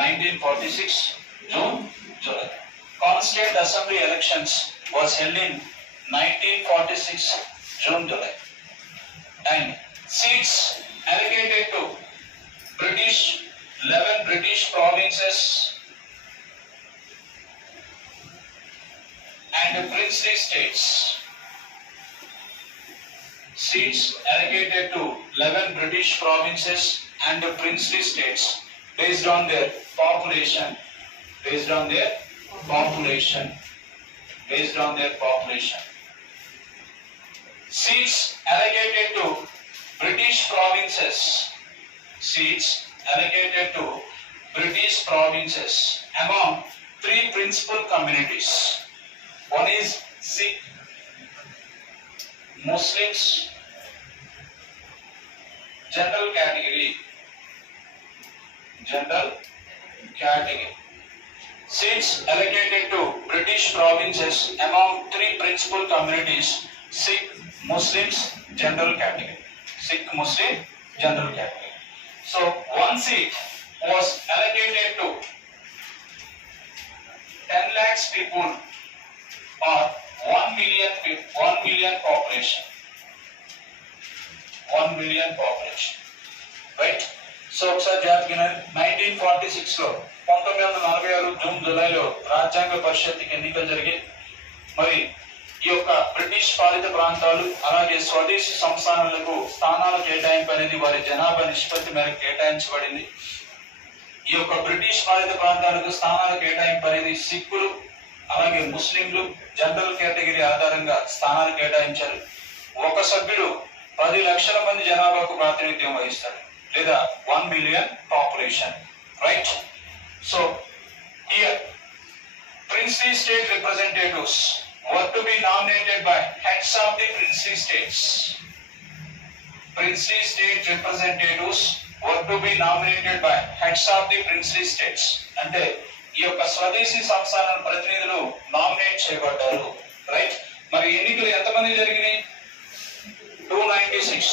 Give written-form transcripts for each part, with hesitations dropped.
1946 June, July. Constant Assembly elections was held in 1946 June, July. And seats allocated to British, 11 British provinces and princely states. Seats allocated to 11 British provinces and princely states based on their population. Based on their population. Based on their population. Seats allocated to British provinces. Seats allocated to British provinces among three principal communities. One is Sikh, Muslims, general category. General category. Seats allocated to British provinces among three principal communities: Sikh, Muslims, general category. Sikh, Muslim, general category. So one seat was allocated to 10 lakhs people or 1 million population. 1 million population. Right? So ఒకసారి జాగ్రత్తగా 1946లో 1946 జూన్ జూలైలో రాజ్యాంగ పరిషత్తుకి ఎన్నికలు జరిగాయి. మరి ఈ యొక్క బ్రిటిష్ పాలిత ప్రాంతాలు అలాగే స్వదేశీ సంస్థానాలకు స్థానాల కేటాయింపు అనేది వారి జనాభా నిష్పత్తి మేరకు కేటాయించబడింది. ఈ యొక్క బ్రిటిష్ పాలిత ప్రాంతాలకు స్థానాల కేటాయింపు అనేది సిక్కులు అలాగే ముస్లింలు జనరల్ కేటగిరీ ఆధారంగా స్థానాలు కేటాయించారు. ఒక సభ్యుడు 10 లక్షల మంది జనాభాకు ప్రాతినిధ్యం వహిస్తాడు లేదా 1 million population, right? So here princely state representatives were to be nominated by heads of the princely states. Princely state representatives were to be nominated by heads of the princely states. అంటే ఈ యొక్క స్వదేశీ సంస్థానాల ప్రతినిధులు నామినేట్ చేయబడ్డారు, రైట్? మరి ఎన్నికలు ఎంతమంది జరిగినాయి? 296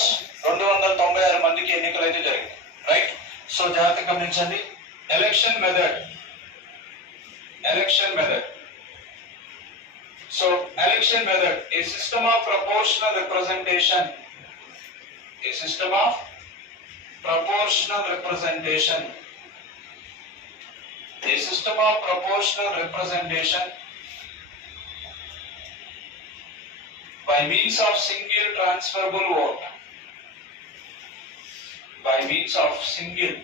మందికి ఎన్నికలు అయితే జరిగింది, రైట్? సో జాగ్రత్తగా గమనించండి. Election method. So election method A system of proportional representation. A system of proportional representation. A system of proportional representation by means of single transferable vote. By means of single